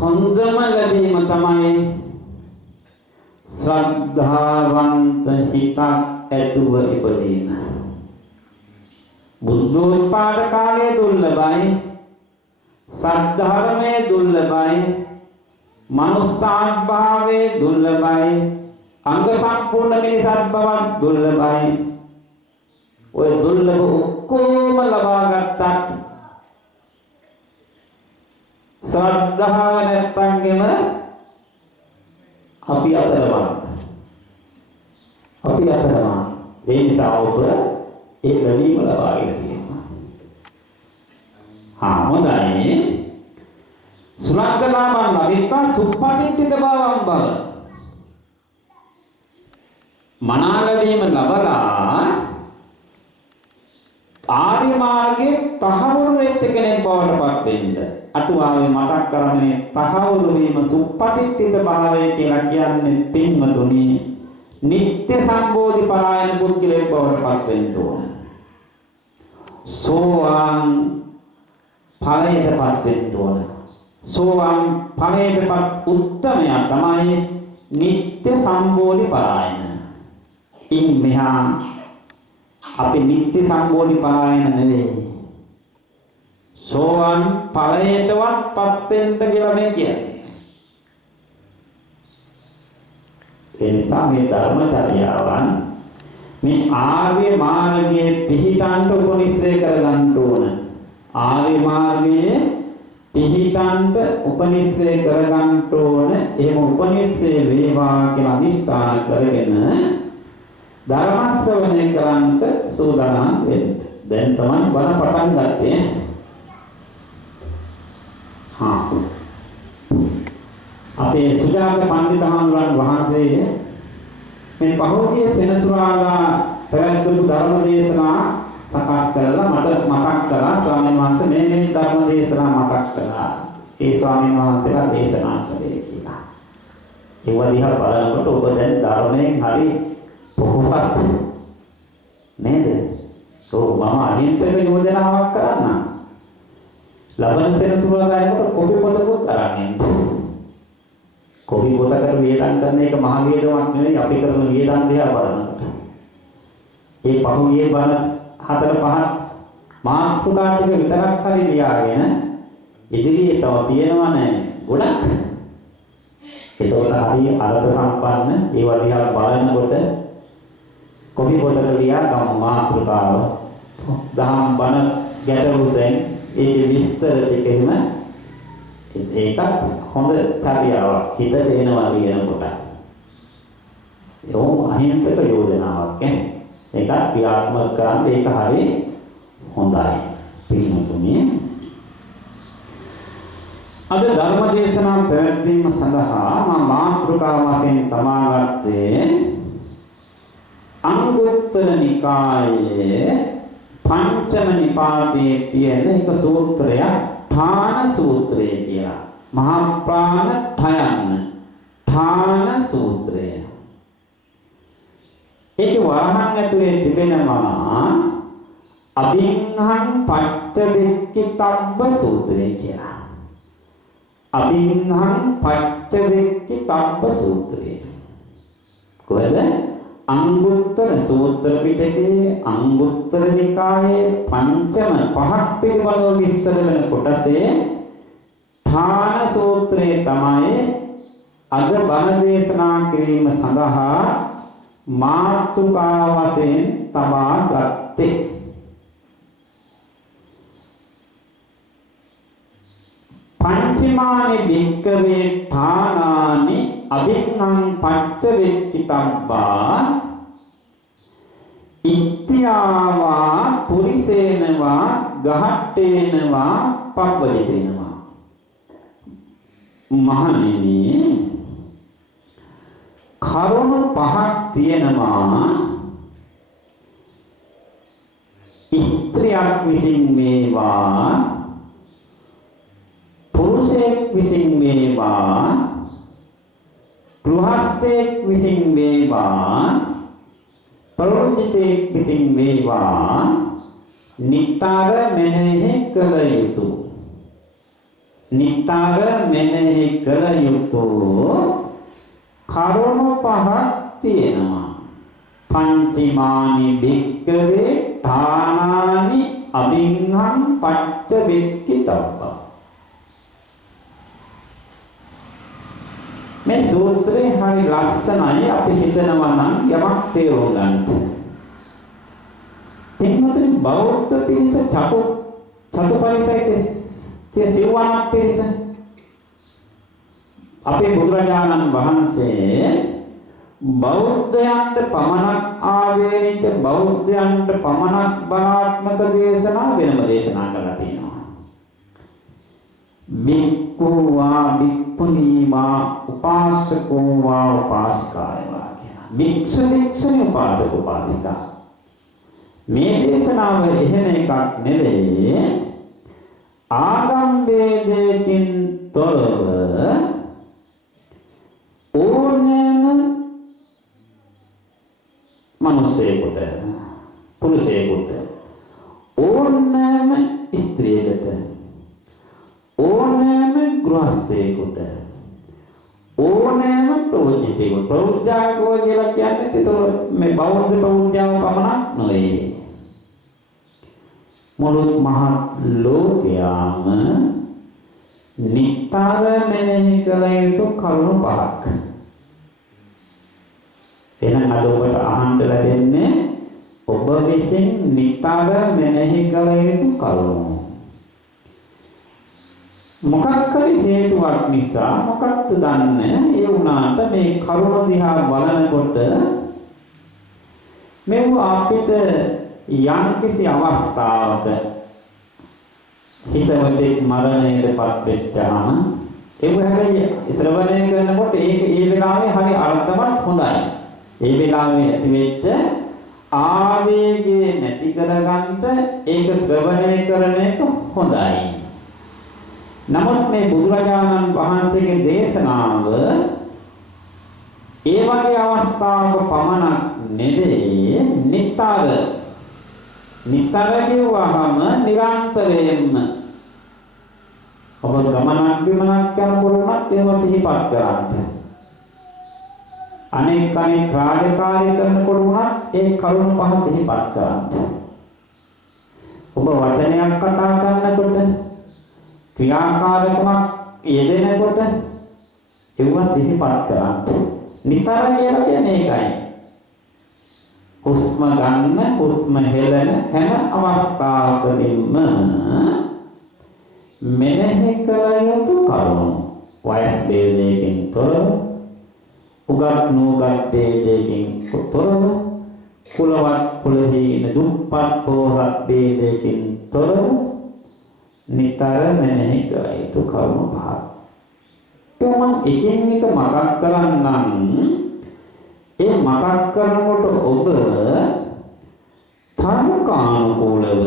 හොඳම ලැබීම තමයි ශ්‍රද්ධාවන්ත හිතක් ඇතුව ඉපදීම. බුද්ධෝත්පාද කාලයේ දුර්ලභයි, සද්ධර්මයේ දුර්ලභයි, මනුස්සාභාවයේ දුර්ලභයි, අංග සම්පූර්ණ මිනිසත් බවක් දුර්ලභයි. ඔය දුර්ලභ ඔක්කොම ලබා ගත්තා ශ්‍රද්ධාව නැත්තන්ගෙම අපි අතරමං. ඒ නිසා ඔබ ඒ ලැබීම ලබාගෙන තියෙනවා. හොඳයි. සුලංකලාමං ලබිත්වා සුප්පටිට්ඨිත භවං භව. මනා ලැබීම ලබලා ආර්ය මාර්ගයේ තහවුරු වෙච්ච කෙනෙක් බවට පත් වෙන්න. අටුවාවේ මතක් කරන්නේ තහවුරු වීම සුප්පටිට්ඨිත භාවය කියලා කියන්නේ පින්වතුනි නිත්‍ය සම්බෝධි පරායන පුද්ගලයෙක් බවට පත් වෙන්න ඕන. සෝවාන් ඵලයටපත් වෙන්න ඕන. සෝවාන් ඵලයටපත් උත්තමයා තමයි නිත්‍ය සම්බෝධි පරායන. ඉන් මෙහා අපි නිත්‍ය සම්බෝධි පරායන නෙවෙයි. සෝවාන් ඵලයටවත් පත් වෙන්න කියලා මේ කියන්නේ. ඒ නිසා මේ ධර්මචර්යාවන් මේ ආර්ය මාර්ගයේ පිහිටන්ට උපනිශ්‍රේ කරගන්න ඕන. ආර්ය මාර්ගයේ පිහිටන්ට උපනිශ්‍රේ කරගන්න ඕන. එහෙම උපනිශ්‍රේ වේවා කියලා අදිස්ථාන කරගෙන ධර්ම ශ්‍රවණය කරන්ට සූදානම් වෙන්න. දැන් තමයි බණ පටන් ගත්තේ. අපේ සුජාත පඬිතුමන් වහන්සේ මේ පහෝගිය සෙනසුරාදා පැවැත්වපු ධර්ම දේශනා සකස් කරලා මට මතක් කරා ස්වාමීන් වහන්සේ මේ ධර්ම දේශනා මතක් කරා. ඒ ස්වාමීන් වහන්සේලා දේශනා කළේ කියලා. ඒව දිහා බලනකොට ඔබ දැන් ධර්මයෙන් හරි පොහොසත් නේද? මම අහිංසක යෝජනාවක් කරන්න. ලබන සෙනසුරාදායකට කොපි පොතකුත් අරන් එන්න. කොපි පොතකට වේදන් කරන එක මහ වේදමක් නෙවෙයි අපි කරන වේදන් දිහා බලනකොට. ඒ පහුගියේ බණ 4-5 මාතෘකා ටික විතරක් හරි ලියාගෙන ඉදිරියේ තව තියෙනවනේ ගොඩක්. ඒකෝට හරි අර්ථ සම්පන්න ඒවා දිහා බලනකොට කොපි පොතක ලියා ගම මාතෘකාව දහම් බණ ගැටලු දැන් ඒ විස්තර ටික එහෙම ඒකත් හොඳ චර්යාවක් හිත දෙනවා කියනකොට. ඒක අහිංසක යෝජනාවක් නේ. ඒක ක්‍රියාත්මක කරන්න ඒක හරි හොඳයි. පින්තුනි අද ධර්ම දේශනා පැවැත්වීම සඳහා මම මාතෘකා වශයෙන් තබාගත්තේ අංගුත්තර නිකායේ පංචම නිපාතයේ තියෙන එක සූත්‍රයක් ඨාන සූත්‍රය කියලා. මහා ප්‍රාණ ඨයන්න ඨාන සූත්‍රය. ඒක වරහන් ඇතුලේ තිබෙනවා අභින්හං පට්ඨවෙක්කිතබ්බ සූත්‍රය කියලා. අභින්හං පට්ඨවෙක්කිතබ්බ සූත්‍රය. කොහෙද? අංගුත්තර සූත්‍ර පිටකයේ අංගුත්තර නිකායේ පංචම පහක් පිළිබඳව විස්තර වෙන කොටසේ ඨාන සූත්‍රයේ තමයි අද බණ දේශනා කිරීම සඳහා මාතෘකා වශයෙන් තබා ගත්තේ. පංචමානි භික්ඛවේ ඨානානි අභින්හං පට්ඨවෙක්කිතබ්බා ඉත්‍යාවා පුරිසේනවා ගහට්ටේනවා පබ්බජිතේනවා. මහණෙනි කරුණු පහක් තියෙනවා ස්ත්‍රියක් විසින් මේවා පුරුෂයෙක් විසින් මේවා ගෘහස්ථයෙක් විසින් මේවා ප්‍රවෘත්තියෙක් විසින් මේවා නිතර මෙනෙහි කළ යුතුය. නිතර මෙනෙහි කළ යුතු කරුණු පහක් තියෙනවා. පංචමානි භික්ඛවේ ඨානානි අභින්හං පච්ච වෙක්කිතබ්බා. මේ සූත්‍රේ හරි ලස්සනයි. අපි හිතනවා නම් යමක් තේරුම් ගන්න. එන්නතර බෞද්ධ පිරිස චතුපරිසයක සිව්වනක් පිරිස අපේ බුදුරජාණන් වහන්සේ බෞද්ධයන්ට පමණක් ආවේනික බෞද්ධයන්ට පමණක් බලාත්මක දේශනා වෙනම දේශනා කරලා තියෙනවා. බික්ඛුවා බික්ඛුනීවා උපාසකෝවා උපාසිකායවා කියන. භික්ෂු භික්ෂුණී උපාසක උපාසිකා. මේ දේශනාව එහෙම එකක් නෙවෙයි. ආගම් වේදයෙන් තොරව ඕනෑම මනුස්සයෙකුට පුරුෂයෙකුට ඕනෑම ස්ත්‍රියකට ඕනෑම ගෘහස්ථයෙකුට ඕනෑම ප්‍රෝජිතයෙකුට ප්‍රෝජාකෝ කියලා කියන්නේ ඒතකොට මේ බෞද්ධ ප්‍රෝජාව පමණක් නෙවෙයි. මුළු මහත් ලෝකයාම නිතර මෙනෙහි කළ යුතු කරුණු පහක්. එහෙනම් අද ඔබට අහන්න ලැබෙන්නේ ඔබ විසින් නිතර මෙනෙහි කළ යුතු කරුණු. මොකක් හරි හේතුවක් නිසා මොකක්ද දන්නේ ඒ වුණාට මේ කරුණ දිහා බලනකොට මේව අපිට යම්කිසි අවස්ථාවක හිතවතේ මරණයටපත් වෙච්චාම ඒක හැබැයි ශ්‍රවණය කරනකොට ඒක ඒ වෙලාවේ හරි අර්ථවත් හොඳයි. ඒ වෙලාවේ ඇතිවෙච්ච ආවේගය නැති කරගන්න ඒක ශ්‍රවණය කරන එක හොඳයි. නමුත් මේ බුදුරජාණන් වහන්සේගේ දේශනාව ඒ වගේ අවස්ථාවක පමණක් නෙවෙයි නිතර කියවහම නිරන්තරයෙන්ම ඔබ ගමනක් විමනක් කරනකොට ඒවා සිහිපත් කරන්න. අනෙක් රාජකාරී කරනකොට උනත් ඒ කරුණ පහ සිහිපත් කරන්න. ඔබ වචනයක් කතා කරනකොට ක්‍රියාකාරකමක් යෙදෙනකොට ඒවා සිහිපත් කරන්න. නිතර කියලා කියන්නේ ඒකයි. හුස්ම ගන්න හුස්ම හෙළන හැම අවස්ථාවකදීම මෙනෙහි කළ යුතු කරුණු. වයස් ભેදයකින් තොරව උගත් නුගත් ભેදයකින් තොරව කුලවත් කුලහීන දුප්පත් පොහොසත් ભેදයකින් තොරව නිතර මෙනෙහි කළ යුතු කරුණු පහක්. මම එකින් එක මතක් කරන්නම්. ඒ මතක් කරනකොට ඔබ තර්කානුකූලව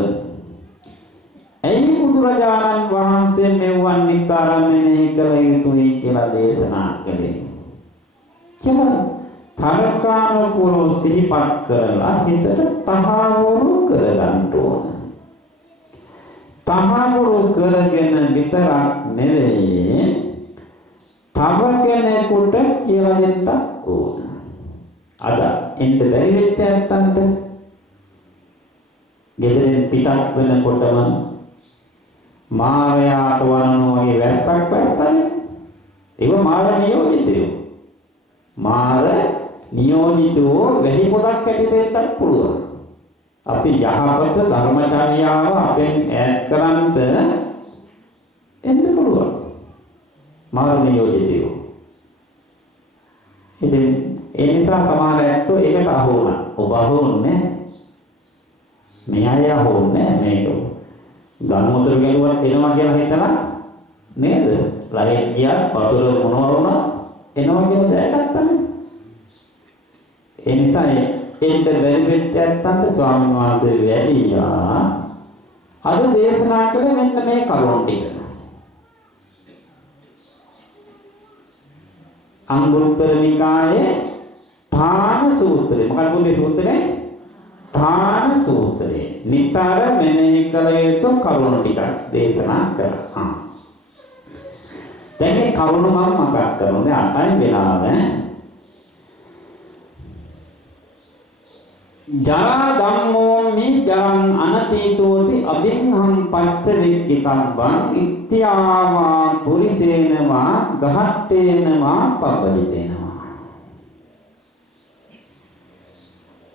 ඇයි බුදුරජාණන් වහන්සේ මෙවන් නිතර මෙනෙහි කළ යුතුයි කියලා දේශනා කළේ කියලා තර්කානුකූලව සිහිපත් කරලා හිතට තහවුරු කරගන්න ඕන. තහවුරු කරගෙන විතරක් නෙවෙයි තව කෙනෙකුට කියලා දෙන්න ඕන. අද එන්න බැරි වෙච්ච නැත්තන්ට ගෙදරින් පිටත් වෙනකොටම මාරයාට වනනවා වගේ වැස්සක් වැස්සනේ. ඒක මාර නියෝජිතයෝ. මාර නියෝජිතෝ වෙහි පොඩක් කැපිටෙන්නත් පුළුවන්. අපි යහපත ධර්මචර්යාව අපෙන් ඈත් කරන්න එන්න පුළුවන්. මාර නියෝජිතයෝ. ඉතින් ඒ නිසා සමහර ඇත්තෝ ඒකට අහු වුණා. ඔබ අහු වුණේ මේ අය අහු වුණේ මේක. ගනුමුතර ගැලුවත් එනවා කියලා හිතලා නේද? ලයිට් ගියා වතුර මොනවා වුණා එනවා කියලා දැනගත්තානේ. ඒ නිසා එන්න බැරි වෙච්ච ඇත්තන්ට ස්වාමීන් වහන්සේ වැඩියා අද දේශනා කළේ මෙන්න මේ කරුණ ටික. අංගුත්තර නිකායේ ඨාන සූත්‍රය. මොකක්ද මේ සූත්‍රය? ඨාන සූත්‍රය. නිතර මෙනෙහි කළ යුතු කරුණු ටිකක් දේශනා කරා. දැන් මේ කරුණ මම මතක් කරනවා. දැන් 8යි වෙලාව. ජරා ධම්මෝ මි ජරං අනතීතෝති අබින්හං පච්චවෙක්කිතබ්බං ඉත්‍යාවා පුරිසේනවා ගහට්ටේනවා පබ්බලිතේනවා.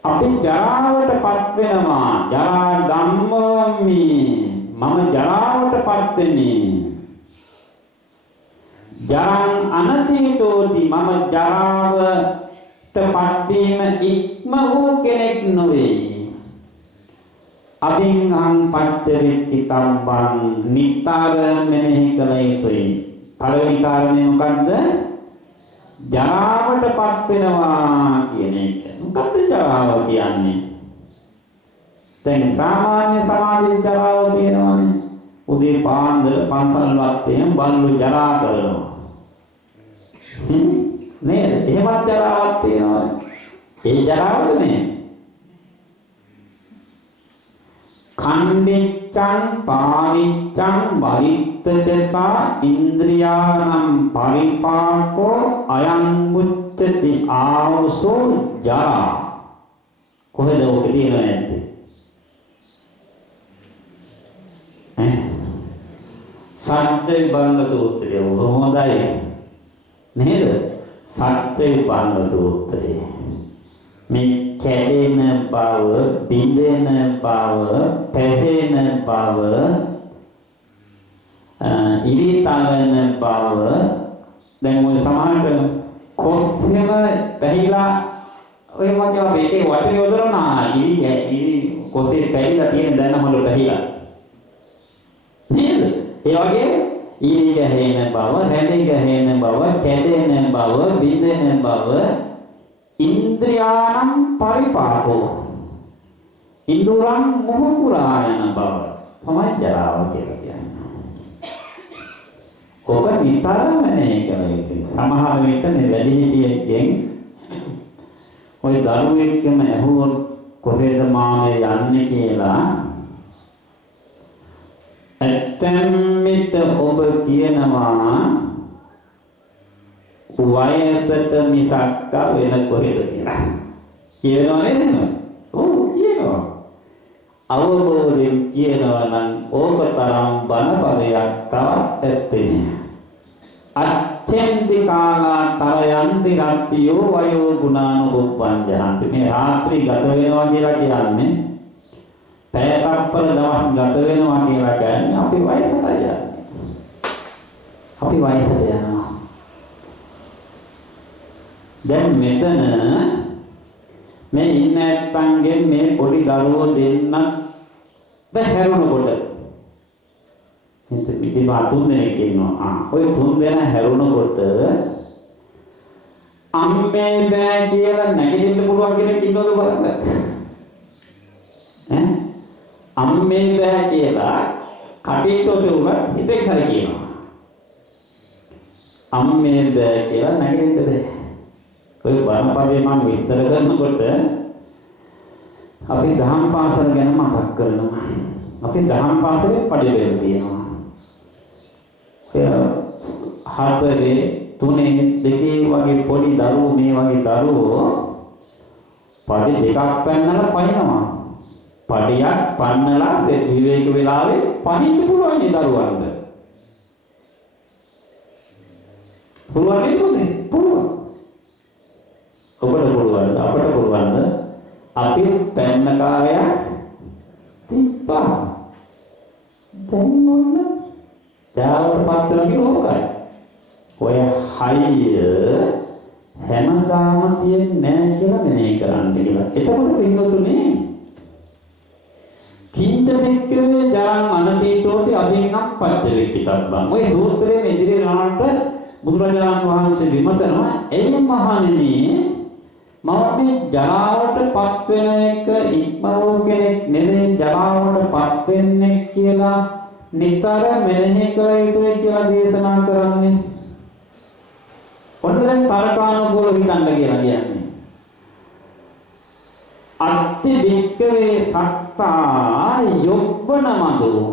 අපි ජරාවටපත් වෙනවා. ජරා ධම්මෝ මි මම ජරාවටපත් වෙන්නේ. ජරං අනතීතෝති මම ජරාවටපත් වීම ඉක්ම වූ කෙනෙක් නොවේ. අබින්හං පච්චවෙක්කිතබ්බං නිතර මෙනෙහි කළ යුතුයි. පළවෙනි කාරණේ මොකද්ද? ජරාවටපත් වෙනවා කියන එක. මොකද්ද ජරාව කියන්නේ? දැන් සාමාන්‍ය සමාජයේ ජරාව කියනවානේ. උදේ පාන්දර පන්සල් වත්තේම බල්ලු ජරා කරනවා. නේද? එහෙමත් ජරාවක් තියෙනවානේ. ඒ ජරාවද නේ? කණ්ඩිච්ඡං පානිච්ඡං වරිත්තජතා ඉන්ද්‍රියානම් පරිපාකෝ අයං මුච්චති ආවසෝ ජරා. කොහෙද ඔක තියෙන්නේ නැත්තේ? සත්‍ය විභංග සූත්‍රය හොඳයි නේද? සත්‍ය විභංග සූත්‍රය මේ කැඩෙන බව, බිඳෙන බව, පැහැෙන බව, ඉරිතලන බව. දැන් ඔය සමහරට කොස්සෙම පැහිලා ඔය මගේ මේකේ වචන යොදනවා. ඉරි කොස්සේ පැහිලා තියෙන දැන් හොල පැහිලා නේද? ඒ වගේ ඊළි ගැහෙන බව, රැඳි ගැහෙන බව, කැඩෙන බව, බිඳෙන බව, ඉන්ද්‍රියානම් පරිපාකෝ ඉන්ද්‍රයන් මොහුකුරා යන බව තමයි ජරාව කියලා කියන්නේ. ඔක නිතරම නේ කරන්නේ. සමහර විට මේ වැඩිහිටියෙක්ගෙන් ඔය දරුවෙක්ම ඇහුවොත් කොහෙද මාමේ යන්නේ කියලා ඇත්තම මිට ඔබ කියනවා වයසට මිසක් වෙන කොහෙද කියලා. කියනවා නේද? ඔව් කියනවා. අවබෝධයෙන් කියනවා නම් ඕක තරම් බණපදයක් තවත් ඇත්තේ නෑ. අච්ඡෙන්ති කාලා තරයන්ති රත්තියෝ වයෝ ගුණානුප්පංජහන්ති. මේ රාත්‍රී ගත වෙනවා කියලා කියන්නේ පැය තප්පර දවස් ගත වෙනවා කියලා කියන්නේ අපි වයසට යනවා. අපි වයසට යනවා. දැන් මෙතන මේ ඉන්න ඇත්තන්ගෙන් මේ පොඩි දරුවෝ දෙන්න බහැරුණකොට හිත පිටිපා තුන් දෙනෙක් ඉන්නවා. ඔය තුන් දෙනා හැරුණකොට අම්මේ බෑ කියලා නැගිටින්න පුළුවන් කෙනෙක් ඉන්නවද බලන්න. අම්මේ බෑ කියලා කටේට උඹ හිතේ කර කියනවා. අම්මේ බෑ කියලා නැගිටින්න බෑ. ඔය බණපදේ මම විස්තර කරනකොට අපි දහම් පාසල ගැන මතක් කරනවා. අපි දහම් පාසලේ පඩිපෙළ තියෙනවා. හතරේ තුනේ දෙකේ වගේ පොඩි දරුවෝ මේ වගේ දරුවෝ පඩි දෙකක් පැන්නලා පනිනවා. පඩියක් පන්නලා විවේක වෙලාවේ පනින්න පුළුවන් මේ දරුවන්ට. පුළුවන් නේද? පුළුවන්. ඔබට පුළුවන්, අපට පුළුවන්. අපි පැන්න කාර්යයක් තිබ්බා. දැන් මොන දාවට පත්‍රන කිව්වොකයි. ඔය හයිය හැමදාම තියෙන්නේ නැහැ කියලා මෙනේ කරන්න කියලා. එතකොට පින්වතුනි කිංච මෙක්කවේ ජරං අනතීතෝති අභින්නම් පච්චවෙක්කිතබ්බං. ඔය සූත්‍රයේ ඉදිරියට යනකොට බුදුරජාණන් වහන්සේ විමසනවා එයි මහණෙනි මම මේ ජරාවටපත් වෙන එක ඉක්මවූ කෙනෙක් නෙමෙයි ජරාවටපත් වෙන්නේ කියලා නිතර මෙනෙහි කළ යුතුයි කියලා දේශනා කරන්නේ. ඔන්න දැන් තරකානුකූලව හිතන්න කියලා කියන්නේ. අත්ති වික්කවේ සත්තා යොබ්බන මදෝ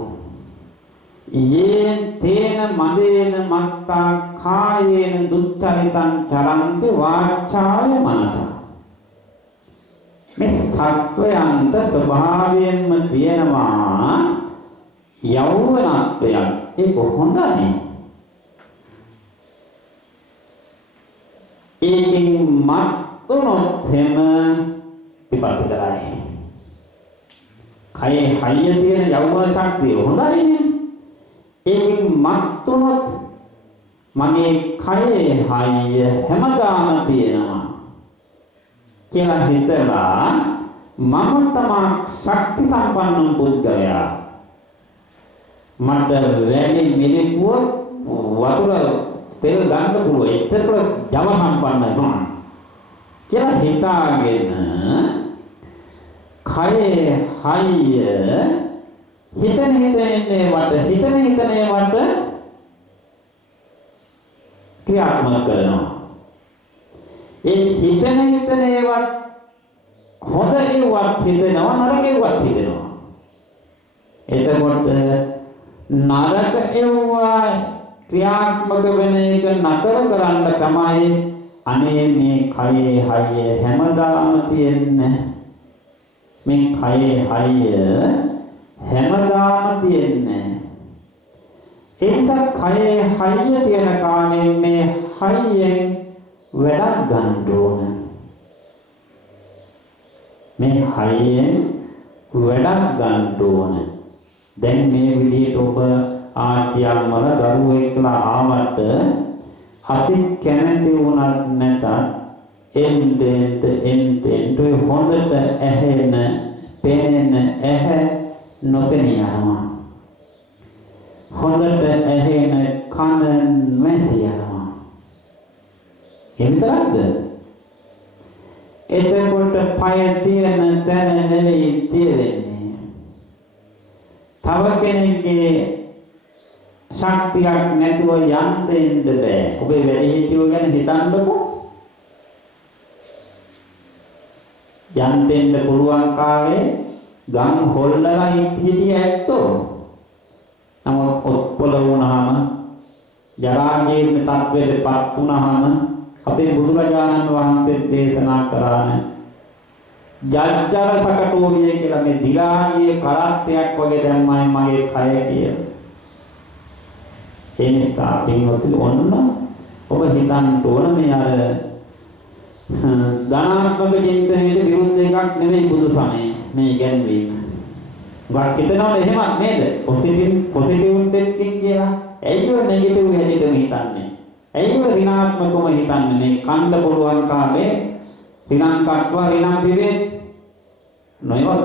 යේන තේන මදේන මත්තා කායේන දුක්ඛනිතං චරන්ති වාචාය මනස. මේ සත්වයන්ට ස්වභාවයෙන්ම තියෙනවා යෞවනත්වයක්. ඒක හොඳයි. ඒකෙන් මත්තුනොත් හැම විපත්ති කරයි. කයේ හයිය තියෙන යෞවන ශක්තිය හොඳයිනේ. ඒකෙන් මත්තුනොත් මගේ කයේ හයිය හැමදාම තියෙනවා කියලා හිතලා මම තමා ශක්ති සම්පන්න පුද්ගලයා. මට වැඩි මිනිකුව වතුර තෙල් ගන්න පුළුවන්. ඒකට ජව සම්පන්නයි මම කියලා හිතාගෙන කයේ හයිය හිතන වට ක්‍රියාත්මක කරනවා. ඒ හිතන ඒවත් හොඳ ඒවත් හිතෙනවා, නරක ඒවත් හිතෙනවා. එතකොට නරක ඒවා ක්‍රියාත්මක වෙන එක නතර කරන්න තමයි අනේ මේ කයේ හයිය හැමදාම තියෙන්නේ. මේ කයේ හයිය හැමදාම තියෙන්නේ. ඒ නිසා කයේ හයිය තියෙන කාලේ මේ හයියෙන් වැඩක් ගන්න ඕන. මේ හයියෙන් වැඩක් ගන්න ඕන. දැන් මේ විදිහට ඔබ ආත්‍යම්මල දරුවෙක් කියලා ආවට අපි කැමති වුණත් නැතත් එන්ට හොඳට ඇහෙන පේන ඇහැ නොපෙනී යනවා. හොඳට ඇහෙන කන මැසී යනවා. එවිතරක්ද? එතකොට පය තියෙන තැන නෙවෙයි තියෙන්නේ. තව කෙනෙක්ගේ ශක්තියක් නැතුව යන්න දෙන්න බෑ. ඔබේ වැඩිහිටියෝ ගැන හිතන්නකෝ. යන්න දෙන්න පුළුවන් කාලේ ගම් හොල්ලලා හිටිය ඇත්තෝ. නමුත් ඔත්පොළ වුණාම ජරාජීර්ණ තත්ත්වයටපත් වුණාම අපේ බුදුරජාණන් වහන්සේ දේශනා කරානේ ජජ්ජර සකටෝරිය කියලා මේ දිගාගේ කරත්තයක් වගේ දැම්මයි මගේ කය කියලා. ඒ නිසා පින්වත්නි ඔන්න ඔබ හිතන්න ඕන මේ අර ධනාත්මක චින්තනයේ විරුද්ධ එකක් නෙවෙයි බුදු සමය මේ ගැන්වීම. වාක් හිතනවා එහෙමත් නේද? පොසිටිව් තෙක්කින් කියලා. ඇයි ඔය නෙගටිව් හැටියට හිතන්නේ? ඇයි ඔය ඍණාත්මකව හිතන්නේ? මේ කන්න පුළුවන් කාලේ ඍණංකත්ව ඍණං විවේ නොයවත්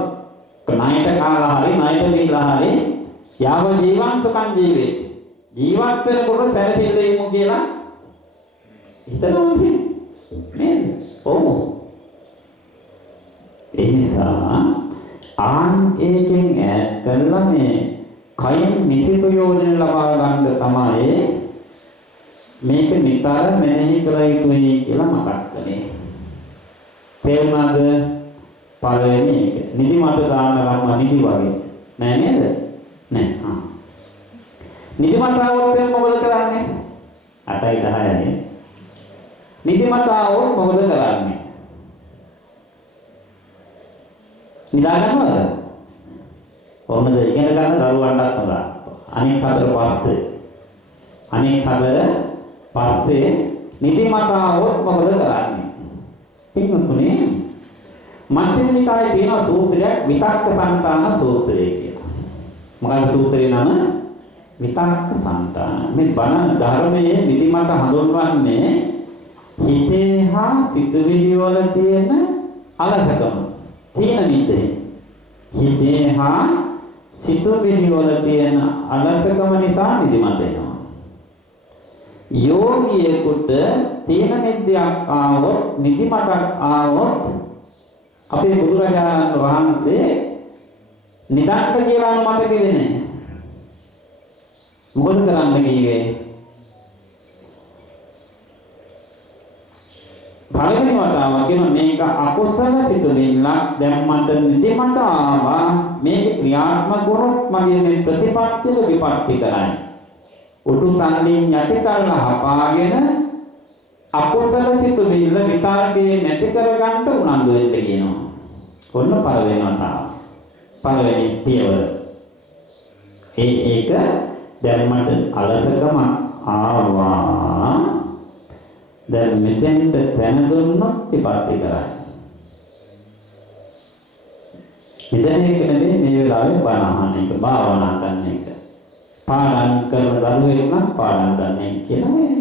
කණයිට කාලා හරි ණයට දීලා හරි යාව ජීවංසකම් ජීවේ. ජීවත් වෙනකොට සැලසිල්ලෙමු කියලා හිතනවා නේද? ඔව්. ඒ නිසා ඒකෙන් ඈත් කරලා මේ කයින් නිසි ප්‍රයෝජන ලබා ගන්න තමයි මේක නිතර මෙනෙහි කළ යුතුයි කියලා මතක් කළේ. තේරුණාද? පළවෙනි එක. නිදිමත දාන ළම නිදි වගේ. නෑ නේද? නෑ. නිදිමත આવොත් මොකද කරන්නේ? 8යි 10යි. නිදිමත આવොත් මොකද කරන්නේ? නිදා ගන්නවද? කොහොමද ඉගෙන ගන්න දරුවන්ටත් හොඳයි. අනෙක් හතර පස්සේ නිදිමත આવොත් මොකද කරන්නේ? පිටුතුනේ මධ්‍යම නිකායේ තියෙන සූත්‍රයක් විතක්ක සංතාන සූත්‍රය කියලා. මොකක්ද සූත්‍රේ නම? විතක්ක සංතාන. මේ බණ ධර්මයේ නිදිමත හඳුන්වන්නේ හිතේ හා සිතුවිලි වල තියෙන අලසකම. තියෙන නිදේ. හිතේ හා සිතුවිලි වල තියෙන අලසකම නිසා නිදිමත එනවා. යෝගියෙකුට තීන මිද්‍යාවක් ආවොත් නිදිමතක් ආවොත් අපේ බුදුරජාණන් වහන්සේ නිදක්ක කියලා අනුමත කෙරේ නැහැ. මොකද කරන්න කිව්වේ? පළවෙනි වතාව කියන මේක අකුසල සිතුවිල්ලක් දැන් මට නිදිමත ආවා මේක ක්‍රියාත්මක වුණොත් මගේ මේ ප්‍රතිපත්තිය විපත්ති කරයි උඩු තල්ලින් යටිතල හපාගෙන අකුසල සිතුවිල්ල විතරකේ නැති කරගන්න උනන්දු වෙන්න කියනවා. ඔන්න පළවෙනි වතාව. පළවෙනි පියවර. ඒක දැන් මට අලසකම ආවා. දැන් මෙතෙන්ට තැන දුන්නොත් විපත්ති කරයි. මෙතන එක නෙමෙයි මේ වෙලාවේ බණ අහන එක, භාවනා කරන එක. පාඩම් කරන දරුවෙක් නම් පාඩම් කරන්නේ කියලා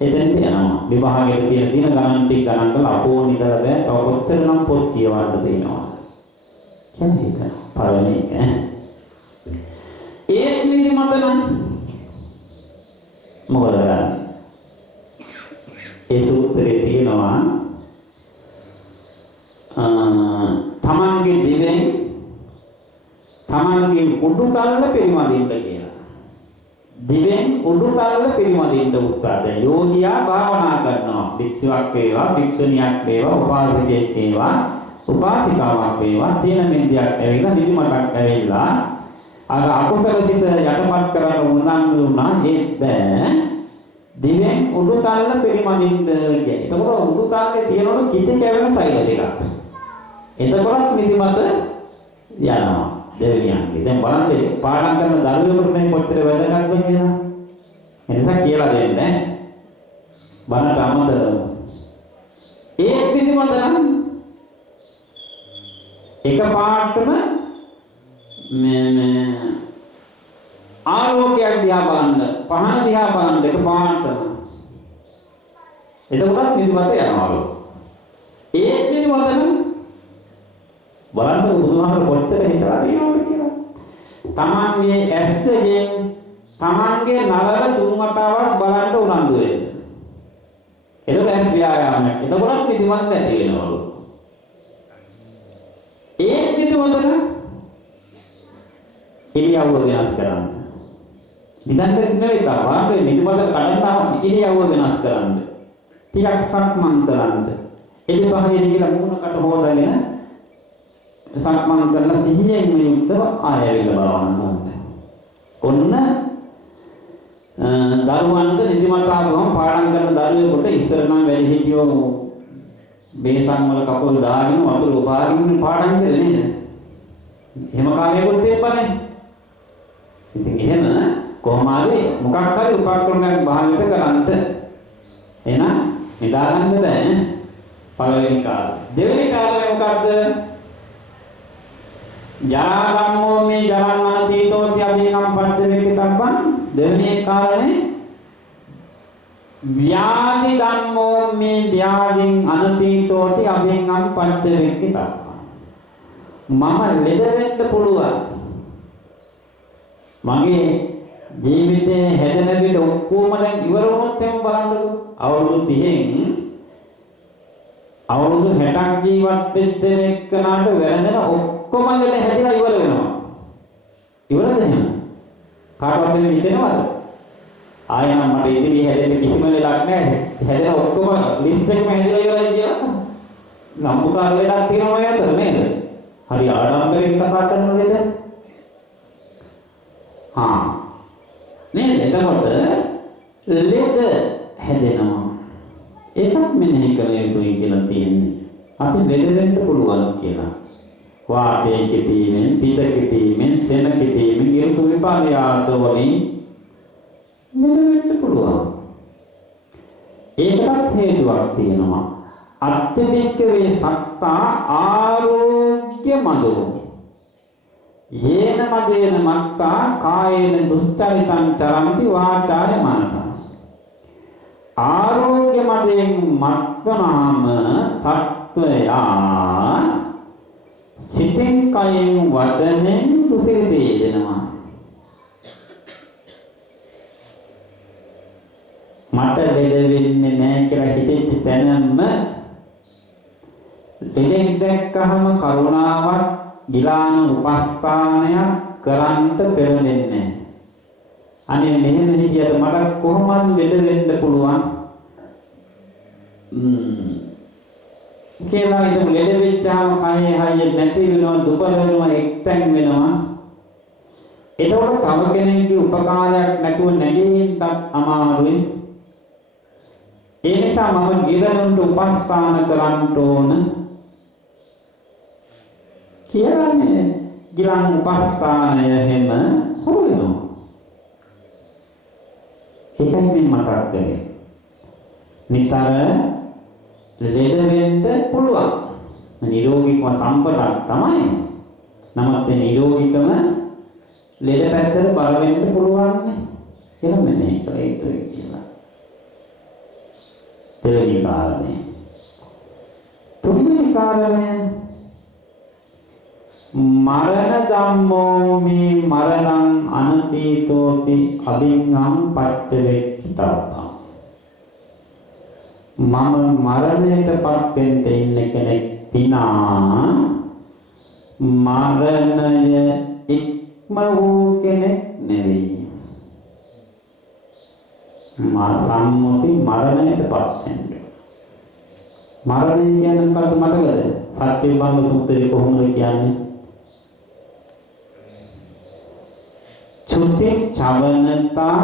එතෙන්ට යනවා. විභාගයේ තියෙන දින ගණන් ටික ගණන් කරලා අපෝ නිදලා බෑ. තව කොච්චර නම් පොත් කියවන්න තියෙනවද? කියන එක. පළවෙනි එක. ඒත් නිදිමත නම් මොකද කරන්නේ? ඒ සූත්‍රයේ තියෙනවා තමන්ගේ දිවෙන් තමන්ගේ උඩුතල්ල පිරිමදින්න කියලා. දිවෙන් උඩුතල්ල පිරිමදින්න උත්සාහ. දැන් යෝගියා භාවනා කරනවා. භික්ෂුවක් වේවා, භික්ෂුණියක් වේවා, උපාසකයෙක් වේවා, උපාසිකාවක් වේවා, තීන මිද්‍යක් ඇවිල්ලා නිදිමතක් ඇවිල්ලා අර අකුසල සිත යටපත් කරන්න උනන්දු වුණා. ඒත් බෑ. දිවෙන් උඩුතල්ල පිරිමදින්න කියන්නේ. එතකොට උඩුතල්ලේ තියෙනවලු කිති කැවෙන සෛල ටිකක්. එතකොට නිදිමත යනවා. දෙවියන්ගේ. දැන් බලන්න පාඩම් කරන දරුවෙකුට මේ කොච්චර වැදගත්ද කියලා. එනිසා කියලා දෙන්නේ. බණට අමතරව. ඒ නිදිමත නම් එකපාරටම මේ ආලෝකයක් දිහා බලන්න, පහන දිහා බලන්න එකපාරටම. එතකොට නිදිමත යනවලු. ඒ නිදිමත නම් බලන්න බුදුහාමර කොච්චර හිතලා තියෙනවද කියලා. තමන්ගේ ඇස් දෙකෙන් තමන්ගේ නරක තුන් වතාවක් බලන්න උනන්දු වෙන්න. එතකොට ඇස් ව්‍යායාමයක්. එතකොට නිදිමත නැති වෙනවලු. ඒ නිදිමත නම් ඉරියව්ව වෙනස් කරන්න. නිදන්ට නෙවෙයි තාම නිදිමත කඩන්නා ඉරියව්ව වෙනස් කරන්න. ටිකක් සක්මන් කරන්න. එළිපහේ ගිහලා මුහුණකට හොදාගෙන සක්මන් කරලා සිහියෙන් යුක්තව ආයෙත් භාවනා කරන්න. ඔන්න දරුවන්ට නිදිමත ආවම පාඩම් කරන දරුවෙකුට ඉස්සර නම් වැඩි හිටියෝ බේසන් වල කකුල් දාගෙන වතුර උපාගෙන පාඩම් කරේ නේද? එහෙම කාලයකට තියපනේ. ඉතින් එහෙම කොහොම හරි මොකක් හරි උපක්‍රමයක් භාවිත කරන්න. එහෙනම් නිදාගන්න බෑ. පළවෙනි කාරණය. දෙවෙනි කාරණය මොකද්ද? ජරා ධම්මෝ මේ ජරං අනතීතෝ තියබිනම් පච්චවේකිතබ්බං. දෙවෙනි කාරණේ ව්‍යාධි ධම්මෝ මේ ව්‍යාධින් අනතීතෝ තියබිනම් පච්චවේකිතබ්බං. මම ලෙඩ වෙන්න පුළුවන්. මගේ ජීවිතේ හැදෙන විට ඔක්කොම දැන් ඉවර වුණොත් එහෙම බලන්නකෝ. අවුරුදු 30න් අවුරුදු 60ක් ජීවත් වෙච්ච එක්කනට වැරදෙන ඔක්කොම ලෙඩ හැදිලා ඉවර වෙනවා. ඉවරද එහෙම? කාටවත් දෙන්න හිතෙනවද? ආයෙ නම් මට ඉදිරියේ හැදෙන්න කිසිම ලෙඩක් නැහැ. හැදෙන ඔක්කොම ලිස්ට් එකම හැදිලා ඉවරයි කියලා. නම්බුකාර ලෙඩක් තියෙනවා නේද නේද? හරි ආඩම්බරෙන් කතා කරන ලෙඩ. නේද? එතකොට ලෙඩ හැදෙනවා. ඒකත් මෙනෙහි කළ යුතුයි කියලා තියෙන්නේ. අපි ලෙඩ වෙන්න පුළුවන් කියලා. වාතයේ කිපීමෙන්, පිත කිපීමෙන්, සෙන කිපීමෙන්, ඍතු විපර්යාස වලින් ලෙඩ වෙන්න පුළුවන්. ඒකත් හේතුවක් තියෙනවා. අත්‍යවික්කවේ සත්තා ආරෝග්‍ය මදෝ. යේන මදේන මත්තා කායේන දුස්චරිතං චරಂತಿ වාචාය මනසං. ආරෝග්‍ය මදයෙන් මත්වනාම සත්වයා සිතෙන් කයෙන් වදනෙන් දුසිරිතේ දෙනවා. මට ලෙඩ වෙන්නේ නැහැ කියලා හිතෙච්ච තැනම ලෙඩෙක් දැක්කහම කරුණාවක් ගිලාන උපස්ථානයක් කරන්න පෙළෙන්නේ. අනේ මෙහෙම හිටියට මට කොහොමද ලෙඩ වෙන්න පුළුවන්? කියලා ඉතින් ලෙඩ වෙච්චාම කයේ හයිය නැති වෙනවා දුබල වෙනවා එක්තැන් වෙනවා. එතකොට තව කෙනෙක්ගේ උපකාරයක් නැතුව නැගෙන්නත් අමාරුයි. ඒ නිසා මම ගිරණුන්ට උපස්ථාන කරන්න ඕන කියලා මේ ගිලන් උපස්ථානය හැම හොයනවා. ඒකයි මේ මතක් කරේ. නිතර ලෙඩ වෙන්න පුළුවන්. නිරෝගීකම සම්පතක් තමයි. නමුත් ඒ නිරෝගීකම ලෙඩ පැත්තට බල වෙන්න පුළුවන් නේ. කියලා මෙන්න ඒක කියලා. දෙවෙනි කාරණේ. තුන්වෙනි කාරණය මරණ ධම්මෝ මේ මරණං අනතීතෝති අභිඤ්ඤං පච්චවෙක්ඛිතබ්බං. මම මරණයටපත් වෙන්න ඉන්න කෙනෙක් පිනා මරණය ඉක්ම වූ කෙනෙක් නෙවෙයි. මා සම්මුති මරණයටපත් වෙන්න. මරණය කියන්නේ මොකක්ද මතකද? සත්‍යබංග සූත්‍රයේ කොහොමද කියන්නේ? චුති චවනතා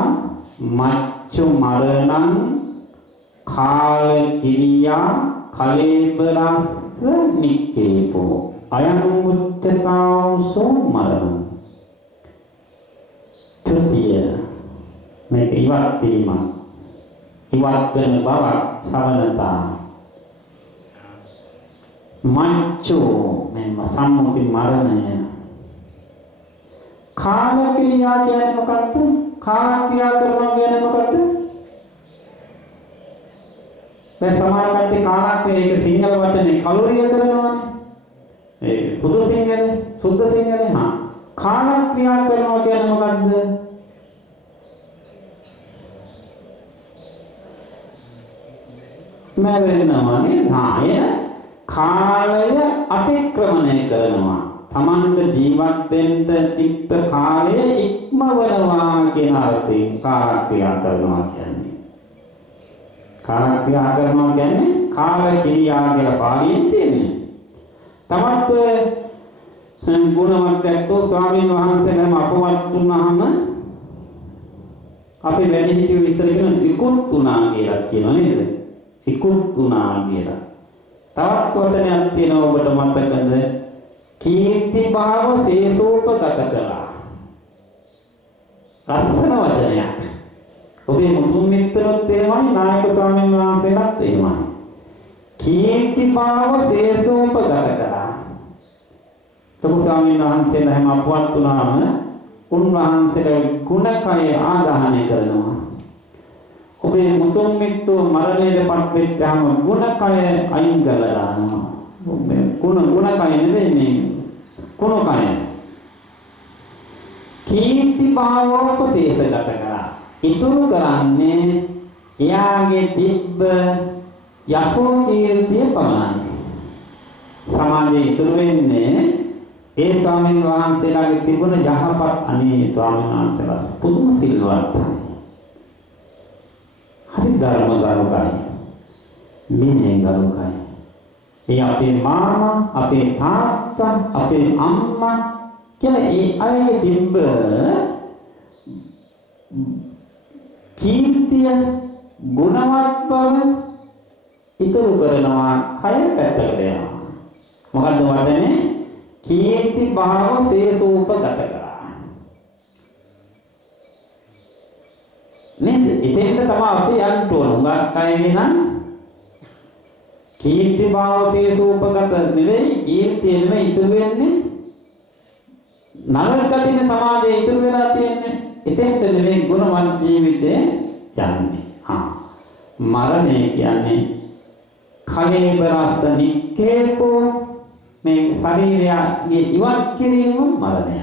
මච්චු මරණං කාල කිරියා කලේබරස්ස නික්කේපෝ අයං මුත්තතාවසෝ මරණං. චුතිය මේක ඉවත් වීම ඉවත් වෙන බව සවනතා මච්චු මේ සම්මුති මරණය. කාල ක්‍රියා කියන්නේ මොකක්ද? කාල ක්‍රියා කරනවා කියන්නේ මොකක්ද? දැන් සමහර කට්ටිය කාලක් මේක සිංහල වචනේ කලෝරිය කරනවානේ. ඒ පොදු සිංහලේ සුද්ධ සිංහලේ කාල ක්‍රියා කරනවා කියන්නේ මොකක්ද? මැරෙනවා නේද? කාලය අතික්‍රමණය කරනවා. තමන්ට ජීවත් වෙන්න තිබ්බ කාලය ඉක්මවනවා කියන අර්ථයෙන් කාල ක්‍රියා කරනවා කියන්නේ. කාල ක්‍රියා කරනවා කියන්නේ කාල ක්‍රියා කියලා පාලියෙන් තියෙන්නේ. තමත් ගුණවත් ඇත්තෝ ස්වාමීන් වහන්සේලාම අපවත් වුණාම අපි වැඩි හිටියෝ ඉස්සර කියන විකුත් තුනා කියලා කියනවා නේද? විකුත් තුනා කියලා. තවත් වචනයක් තියෙනවා ඔබට මතකද? කීර්ති භාව සේසෝපගත කළා. ලස්සන වචනයක්. ඔබේ මුතුන් මිත්‍රොත් එහෙමයි නායක ස්වාමීන් වහන්සේලාත් එහෙමයි. කීර්ති භාව සේසෝපගත කළා. තම ස්වාමීන් වහන්සේලා හැම අපවත් වුණාම උන්වහන්සේලා ගුණකය ආදාහනය කරනවා. ඔබේ මුතුන් මිත්‍රෝ මරණයටපත් වෙච්චාම ගුණකය අයින් කරලා දානවා. ගුණකය නෙවෙයි මේ ගුණකය. කීර්ති භාවෝපශේෂගත කරා. ඉතුරු කරන්නේ එයාගේ තිබ්බ යසෝ කීර්තිය පමණයි. සමාජයේ ඉතුරු වෙන්නේ ඒ ස්වාමීන් වහන්සේලාගේ තිබුණ යහපත් අනේ ස්වාමීන් වහන්සේලා පුදුම සිල්වත්. හරි ධර්ම ගරුකයි. මිනේ ගරුකයි. ඒ අපේ මාමා, අපේ තාත්තා, අපේ අම්මා කියලා ඒ අයගේ තිබ්බ කීර්තිය ගුණවත් බව ඉතුරු කරනවා කය පැත්තකට යනවා. මොකද්ද වදනේ? කීර්ති භාව සේසෝපගත කරා. නේද? ඉතින් තමයි අපි යන්න ඕන. උඟක් අයගේ නම් කීර්ති භාව සේසෝපගත නෙවෙයි, කීර්තිය නෙවෙයි ඉතුරු වෙන්නේ. නරක ගතින සමාජයේ ඉතුරු වෙලා තියෙන්නේ. එතෙන්ට නෙවෙයි ගුණවත් ජීවිතේ යන්නේ. මරණය කියන්නේ කලේබරස්ස නික්කේපෝ මේ ශරීරයේ ඉවත් කිරීම මරණයයි.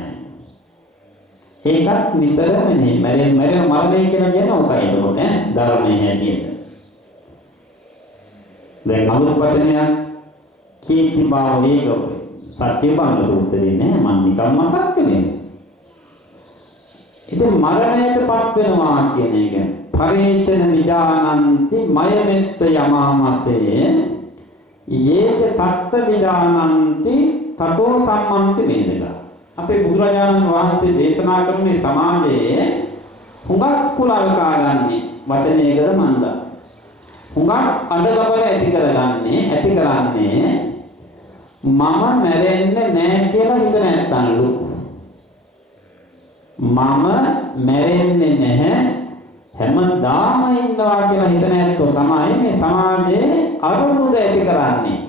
ඒකත් නිතරම නේ මරණය කියලා කියන උකයි ඒකෝනේ ධර්මයේ හැටියට. දැන් අලුත් වචනයක් කීර්ති භාව වේගෝ සත්‍යබංග සූත්‍රයේ නෑ මම නිකන් මතක් කළේ. ඉතින් මරණයටපත් වෙනවා කියන එක පරේතන විදානන්ති මයමෙත්ත යමාමසේ යේක තත්ත විදානන්ති තතෝ සම්මන්ති වේදක. අපේ බුදුරජාණන් වහන්සේ දේශනා කරන මේ සමාජයේ හුඟක් කුලල්කා ගන්නේ වචනයකට මන්දා. හුඟක් අඬගබර ඇති කරන්නේ මම මැරෙන්නේ නැහැ කියලා හිත නැත්තන්ලු. මම මැරෙන්නේ නැහැ හැමදාම ඉන්නවා කියලා හිත නැත්තෝ තමයි මේ සමාජයේ අරුමුද ඇති කරන්නේ.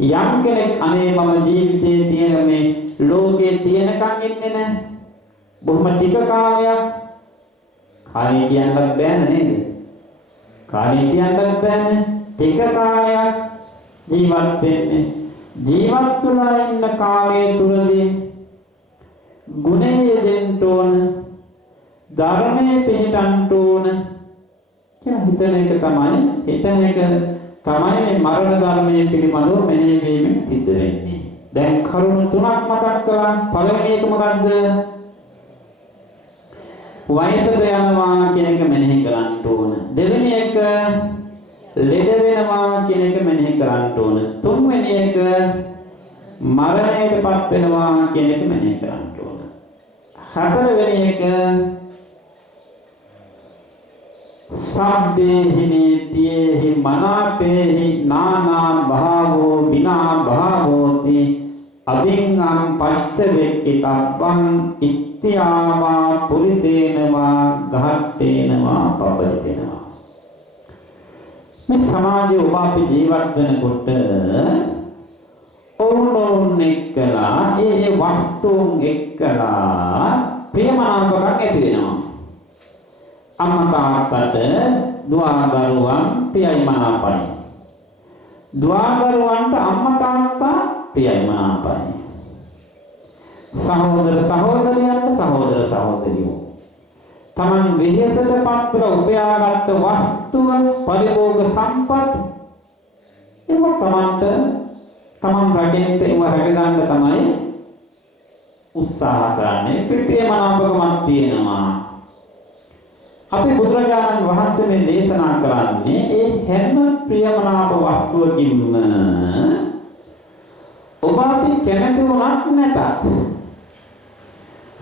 යම් කෙනෙක් අනේ මම ජීවිතයේ තියෙන මේ ලෝකේ තියෙනකන් ඉන්නේ නැහැ. බොහොම ටික කාලයක් කාලය කියන්නත් බෑ නේද? කාලය කියන්නත් බෑනේ. ටික කාලයක් ජීවත් වෙන්නේ. ජීවත් වෙලා ඉන්න කාලය තුලදී ගුණය දෙන්න ඕන, ධර්මයේ පිළිටන්න ඕන කියලා හිතන එක තමයි මේ මරණ ධර්මයේ පිළිබඳව මෙනෙහි වීමෙන් සිද්ධ වෙන්නේ. දැන් කරුණු තුනක් මතක් කළා. පළවෙනි එක මොකද්ද? වයසට යනවා කියන එක මෙනෙහි කරන්න ඕන. දෙවෙනි එක ලෙඩ වෙනවා කියන එක මෙනෙහි කරන්න ඕන. තුන්වෙනි එක මරණයටපත් වෙනවා කියන එක මෙනෙහි කරන්න ඕන. හතරවෙනි එක සබ්බේහි නීතියේහි මනාපේහි නානා භාවෝ විනා භාවෝති අභින්නම් පෂ්ඨ වෙක්කිතබ්බං ඉත්‍යාවා පුරිසේනවා ගහට්ටේනවා පබදිනවා. මේ සමාජයේ ඔබ අපි ජීවත් වෙනකොට ඕනෝන් එක්කලා ඒ වස්තුන් එක්කලා ප්‍රියමනාපකම් ඇති වෙනවා. අම්මා තාත්තට දුවදරුවන් ප්‍රියයි මනාපයි. දුවදරුවන්ට අම්මා තාත්තා ප්‍රියයි මනාපයි. සහෝදර සහෝදරියන්ට සහෝදර සහෝදරියෝ. තමන් වෙහෙසටපත් කර උපයාගත් වස්තුව පරිභෝග සම්පත් ඒව තමන් රැකෙන්න ඒව රැකගන්න තමයි උත්සාහ කරන්නේ. ප්‍රියමනාපකමක් තියෙනවා. අපි බුදුරජාණන් වහන්සේ මේ දේශනා කරන්නේ ඒ හැම ප්‍රියමනාප වස්තුවකින්ම ඔබ අපි කැමති වුණත් නැතත්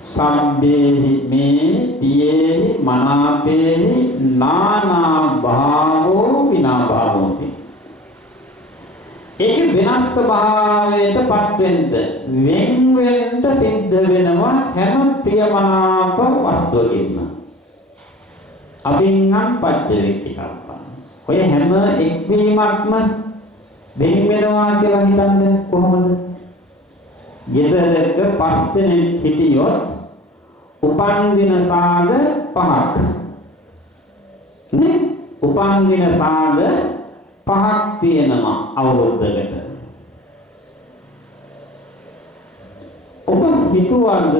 සම්බේහි මේ පියේහි මනාපේහි නානා භාවෝ විනා භාවෝති. ඒක වෙනස් ස්වභාවයටපත් වෙන්න සිද්ධ වෙනවා හැම ප්‍රියමනාප වස්තුවකින්ම. අභින්නම් පච්චවේක්කිතබ්බං. ඔය හැම එක්වීමක්ම වෙන් වෙනවා කියලා හිතන්නේ කොහොමද? ගෙදරක 5 දෙනෙක් හිටියොත් උපන් දින සාද 5ක් නේ? උපන් දින සාද 5ක් තියෙනවා අවුරුද්දකට. ඔබ හිතුවද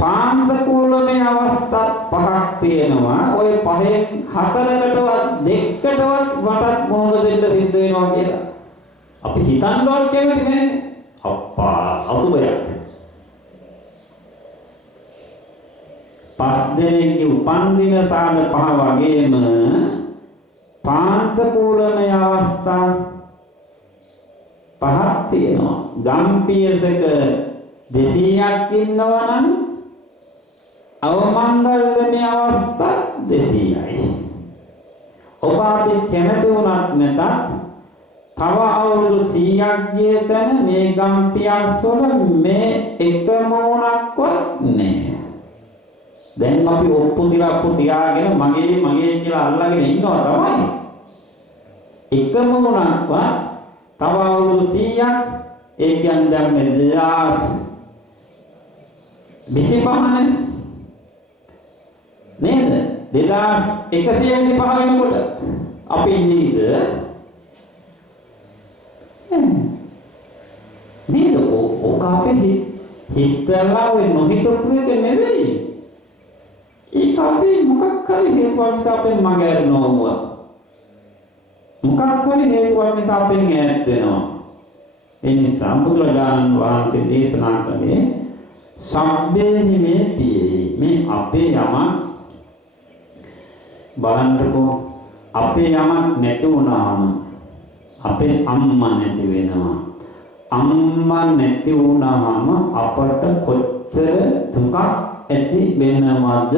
පාංශකූලමේ අවස්ථා 5ක් තියෙනවා. ඔය 5න් 4කටවත් 2කටවත් වටත් මොහොත දෙන්න සිද්ධ වෙනවා කියලා. අපි හිතන්නවත් කැමති නෑ. අප්පා අසුබයක්. 5 දෙනෙක්ගේ උපන් දින සාද 5 වගේම පාංශකූලමේ අවස්ථා 5ක් තියෙනවා. ගම්පියසක 200ක් ඉන්නවා නම් අවමංගල්‍යමය අවස්ථා 200යි. ඔබ අපි කැමති වුණත් නැතත් තව අවුරුදු 100ක් ගිය තැන මේ ගම්පියස්වල මේ එක මොණක්වත් නැහැ. දැන් අපි ඔප්පු තියාගෙන මගේ කියලා අල්ලගෙන ඉන්නවා තමයි. එක මොණක්වත් තව අවුරුදු 100ක් ඒ කියන්නේ දැන් මේ 2025නේ නේද? 2125 වෙනකොට අපි ඉන්නේද? නේද? ඔක අපේ හිතලා ඔය නොහිතපු එක නෙවෙයි. ඒක අපි මොකක් හරි හේතුවක් නිසා අපෙන් මග ඇරෙනවා. මොකක් හරි හේතුවක් නිසා අපෙන් ඈත් වෙනවා. ඒ නිසා බුදුරජාණන් වහන්සේ දේශනා කළේ සබ්බේහි මේ පියේ මේ අපේ යමක් බලන්නකෝ අපේ යමක් නැති වුණාම අපේ අම්මා නැති වෙනවා. අම්මා නැති වුණාම අපට කොච්චර දුකක් ඇති වෙනවද?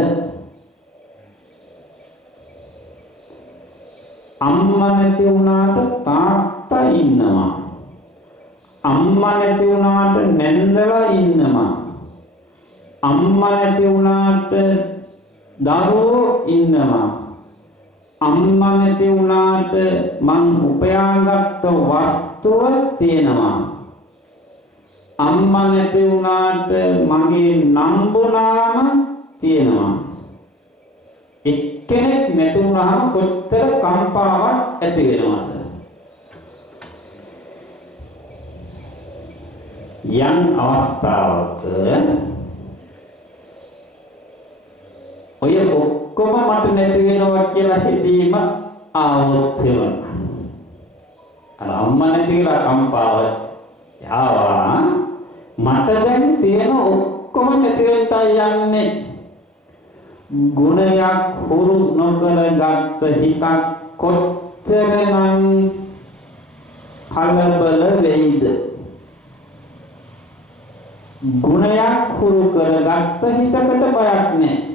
අම්මා නැති වුණාට තාත්තා ඉන්නවා. අම්මා නැති වුණාට නැන්දලා ඉන්නවා. අම්මා නැති වුණාට දරුවෝ ඉන්නවා. අම්මා නැති වුණාට මං උපයාගත්ත වස්තුව තියෙනවා. අම්මා නැති වුණාට මගේ නම්බුනාම තියෙනවා. එක්කෙනෙක් නැති වුණාම කොච්චර කම්පාවක් ඇති වෙනවද? යම් අවස්ථාවක ඔය ඔක්කොම මට නැති වෙනවා කියලා හිතීම ආවොත් අර අම්මා නැති කියලා කම්පාව යාවා මට දැන් තියෙන ඔක්කොම නැති වෙන්නයි යන්නේ. ගුණයක් හුරු නොකරගත් හිතක් කොච්චරනම් කලබල වෙයිද? ගුණයක් හුරු කරගත්ත හිතකට බයක් නැහැ.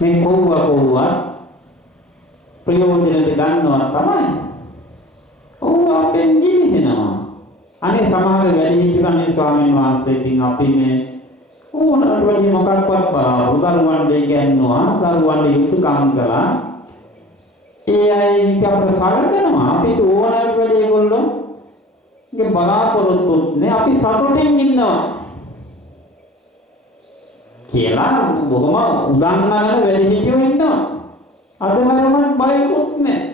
මේ කොව්වා ප්‍රයෝජනෙට ගන්නවා තමයි. ඔව් අපෙන් ගිනිනවා. අනේ සමහර වැඩිහිටියන්ගේ ස්වාමීන් වහන්සේකින් අපි මේ ඕනකට වැඩි මොකක්වත් උදරුවන් දෙය ගන්නවා. දරුවන් යුතුයකම් කළා. ඒ අය අපට සලකනවා. අපිට ඕනකට වැඩි ඒගොල්ලෝගේ බලාපොරොත්තු නේ අපි සතුටින් ඉන්නවා. කියලා බොහොම උදන්නන වැඩිහිටියෝ ඉන්නවා. අද මරමත් බයකුත් නැහැ.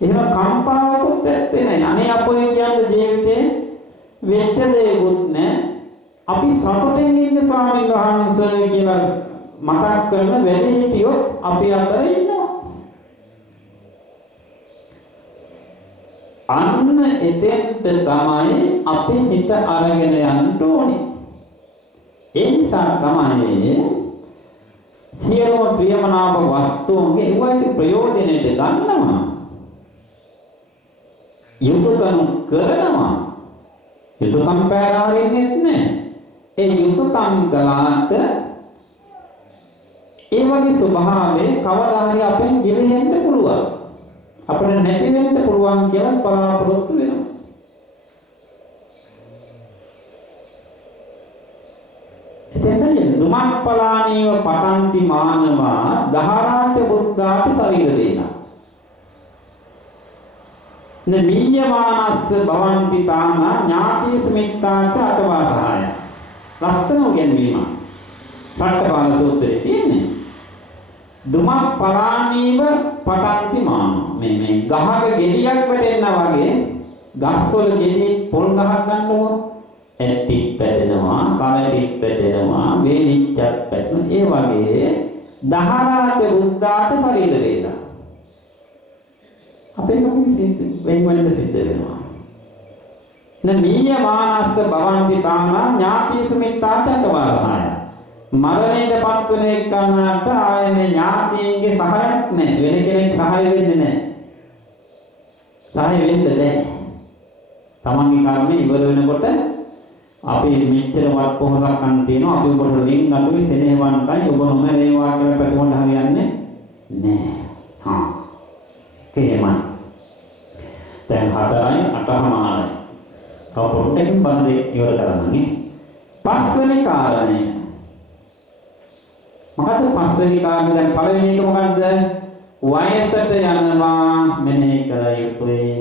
එහෙම කම්පාවකුත් ඇත්තේ නැහැ. අනේ අපේ කියන්නේ ජීවිතේ වෙච්ච දේකුත් නැහැ. අපි සතුටින් ඉන්න ස්වාමීන් වහන්සේ කියලා මතක් කරන වැඩිහිටියෝ අපි අතර ඉන්නවා. අන්න එතෙන්ට තමයි අපි හිත අරගෙන යන්න ඕනේ. ඒ නිසා තමයි සියලුම ප්‍රියමනාප වස්තුන්ගේ ඒවයි ප්‍රයෝජනෙට ගන්නවා. යුතුයකම් කරනවා. යුතුයකම් පැහැරෙන්නේ නැහැ. ඒ යුතුයකම් කළාට ඒ වගේ ස්වභාවයේ කවදා හරි අපෙන් ගිලිහෙන්න පුළුවන්. අපිට නැති වෙන්න පුළුවන් කියලා බලාපොරොත්තු වෙනවා. දුමප්පලානීව පතන්ති මානවා දහරාට බුද්ධාට ශරීර දේනා නමීයමානස්ස භවಂತಿ තාන ඥාති සමිත්තාට අතවාසහාය. ලස්සන උගන්වීම රට්ටපාල සූත්‍රයේ තියෙන්නේ. දුමප්පලානීව පතන්ති මානවා මේ ගහක ගෙඩියක් වැටෙනා වගේ ගස්වල ගෙඩි පොල් ගහක් ගන්නකො පිට පැටෙනවා, කලෙට පැටෙනවා, වේලිච්චත් පැටෙනවා. ඒ වගේ දහරාට බුද්ධාට ශරීර වේදනා. අපේ මොකද වෙන්න සිද්ධ වෙනවා. නමීය මානස්ස භවಂತಿ තාන ඥාති සමිත්තාට අතවාසහාය. මරණයටපත් වෙන එක්කනට ආයේ ඥාතියන්ගේ සහායක් නැහැ. වෙන කෙනෙක් සහාය වෙන්නේ නැහැ. සහාය වෙන්නේ නැහැ. තමන්ගේ කර්ම ඉවර වෙනකොට අපි මෙච්චරවත් පොහොසත්කම් තියෙනවා. අපි ඔබට ලින් අඩුයි සෙනෙහවන්තයි. ඔබ නොමරේවා කියලා පැතුමට හරියන්නේ නැහැ. හා. කේමයි. දැන් 4යි 8මාරයි. තව පොඩ්ඩකින් බලන්න ඉවර කරන්නේ. පස්වෙනි කාරණය. මොකද පස්වෙනි කාරණය දැන් පළවෙනි එක මොකද්ද? වයසට යනවා මෙනෙහි කර යුතුයි.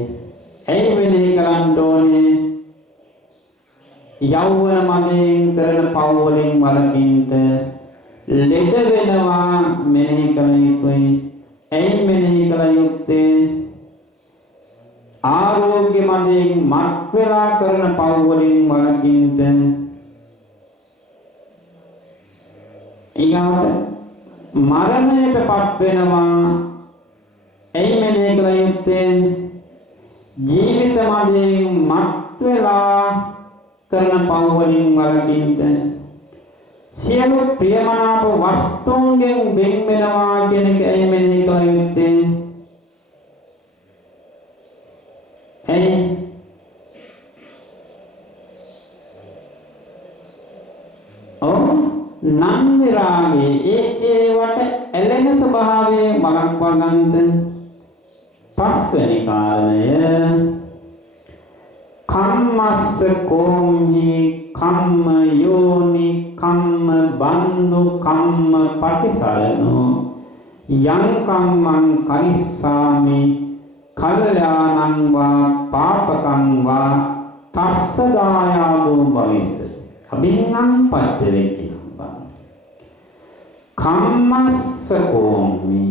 ඇයි මෙනෙහි කරන්න ඕනේ? යෞවන මදයෙන් කරන පව් වලින් වළකින්න ලෙඩ වෙනවා මෙනෙහි කළ යුතුයි. ඇයි මෙනෙහි කළ යුත්තේ? ආරෝග්‍ය මදයෙන් මත් වෙලා කරන පව් වලින් වළකින්න. ඊගාට මරණයටපත් වෙනවා ඇයි මෙනෙහි කළ යුත්තේ? ජීවිත මදයෙන් මත් වෙලා කරන පව් වලින් වළකින්න. සියලු ප්‍රියමනාප වස්තුන්ගෙන් වෙන් වෙනවා කියන එක ඇයි මෙනෙහි කළ යුත්තේ? ඇයි? නන්දි රාගේ ඒවට ඇලෙන ස්වභාවය වළක්වා ගන්නට පස්වෙනි කාරණය කම්මස්ස කෝම්හි කම්ම යෝනි කම්ම බන්දු කම්ම පටිසරණෝ යං කම්මං කරිස්සාමි කල්යාණං වා පාපකං වා තස්ස දායාදෝ භවිස්සති අභින්නම් පච්චවේති කම්මස්ස කෝම්හි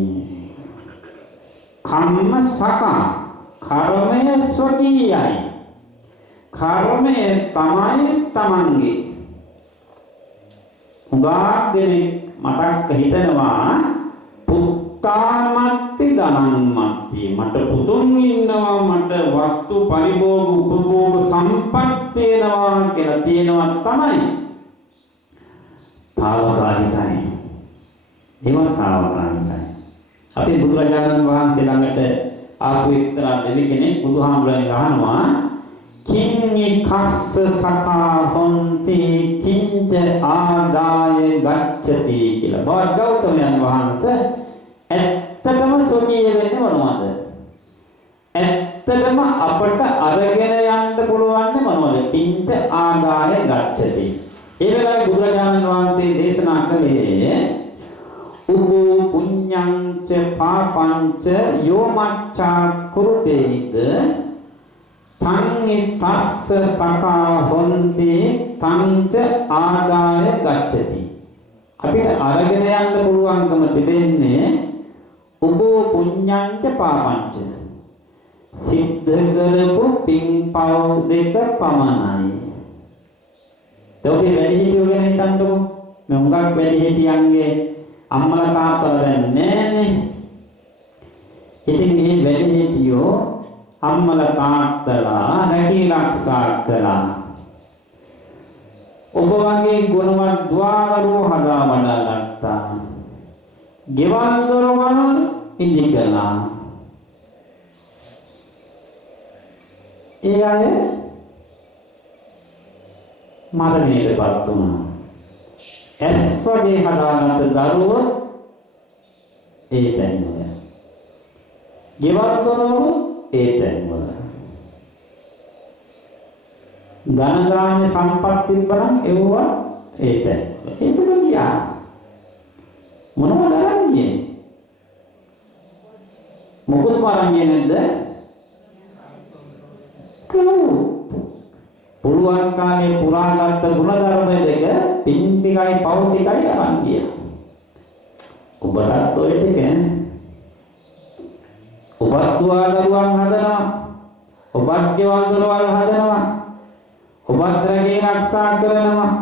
කම්ම සක කර්මය ස්වකීයයි කර්මය තමයි තමන්ගේ උගා දෙනෙක් මතක් හිතනවා පුත්තාමත්ති ධනම්මත්ති මට පුතුන් ඉන්නවා මට වස්තු පරිභෝග උපභෝග සම්පත් තියෙනවා කියලා තියෙනවා තමයි තාවකාලිකයි ඒවා තාවකාලිකයි අපි බුදුරජාණන් වහන්සේ ළඟට ආපු එක්තරා දෙවි කෙනෙක් බුදුහාමුදුරන් අහනවා කිංනි කස්ස සකා හොන්ති කිංච ආදාය ගච්ඡති කියලා. බවත් ගෞතමයන් වහන්සේ ඇත්තටම සොකීය වෙන්නේ මොනවද? ඇත්තටම අපට අරගෙන යන්න පුළුවන් මොනවද? කිංච ආදාය ගච්ඡති. ඒ වෙලාවේ බුදුරජාණන් වහන්සේ දේශනා කළේ උබ්බෝ පුඤ්ඤං ච පාපං ච යෝමච්ඡා කුරුතේද තං තස්ස සකා හොන්ති තංච ආදාය ගච්ඡති අපිට අරගෙන යන්න පුළුවන්කම තිබෙන්නේ උබ්බෝ පුඤ්ඤං ච පාපං ච සිද්ධ කරපු පින්පව් දෙක පමණයි. තෝගේ වැඩි හිටියෝ ගැන හිතන්නකෝ. මේ හුඟක් වැඩි හිටියන්ගේ අම්මලා තාත්තලා දැන් නෑනේ. ඉතින් මේ වැඩි හිටියෝ අම්මලා තාත්තලා රැකී ආරක්ෂා කළා. ඔබ වගේ ගුණවත් දුවරුවෝ හදා වඩා ගත්තා. ගෙවල් දොරවල් ඉදි කළා. ඒ අය මරණයටපත් වුණා. ඇස් වගේ හදාගත්ත දරුවෝ ඒ තැන්වල. ගෙවල් දොරවල් ඒ තැන්වල. ධනදාන සම්පත් තිබ්බනම් ඒවා ඒ තැන්වල. ඒකම ගියා. මොනවද කරන්නේ? මොකද පාරන්නේ නැද්ද? පුළුවන් කාලේ පුරාගත් ගුණධර්ම දෙක පින් ටිකයි පව් ටිකයි අරන් ගියා. ඔබට ඔය ටික ඔබත් දුවරුවන් හදනවා. ඔබත් ගෙවල් දොරවල් හදනවා. ඔබත් රැකී ආරක්ෂා කරනවා.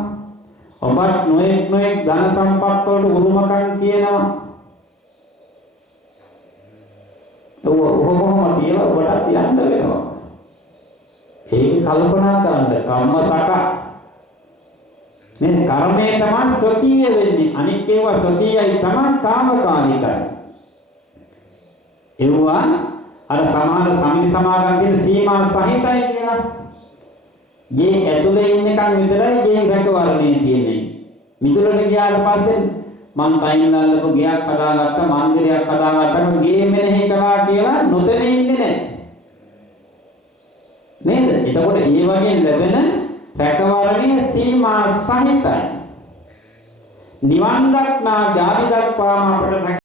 ඔබත් නොඑක් ධන සම්පත් වලට උරුමකම් කියනවා. ඔබම තියලා ඔබට යන්න වෙනවා. ඒක කල්පනා කරන්න කම්මසක මේ කර්මය තමයි ස්වකීය වෙන්නේ. අනිත් ඒවා ස්වකීයයි තමයි తాවකාලිකයි. ඒවා අර සමාන සම්මි සමාගම් කියන සීමා සහිතයි කියලා. ගේ ඇතුලේ ඉන්නකන් විතරයි ගේ රැකවරණේ තියෙන්නේ. මිදුලට ගියාට පස්සේ මං කයින් අල්ලපු ගයක් හදාගත්තා මන්දිරයක් හදාගත්තා ගේ මෙනෙහි කළා කියලා නොදැනී ඉන්නේ නැහැ. නේද? එතකොට මේ වගේ ලැබෙන රැකවරණය සීමා සහිතයි. නිවන් දක්නා ජාති දක්වාම අපට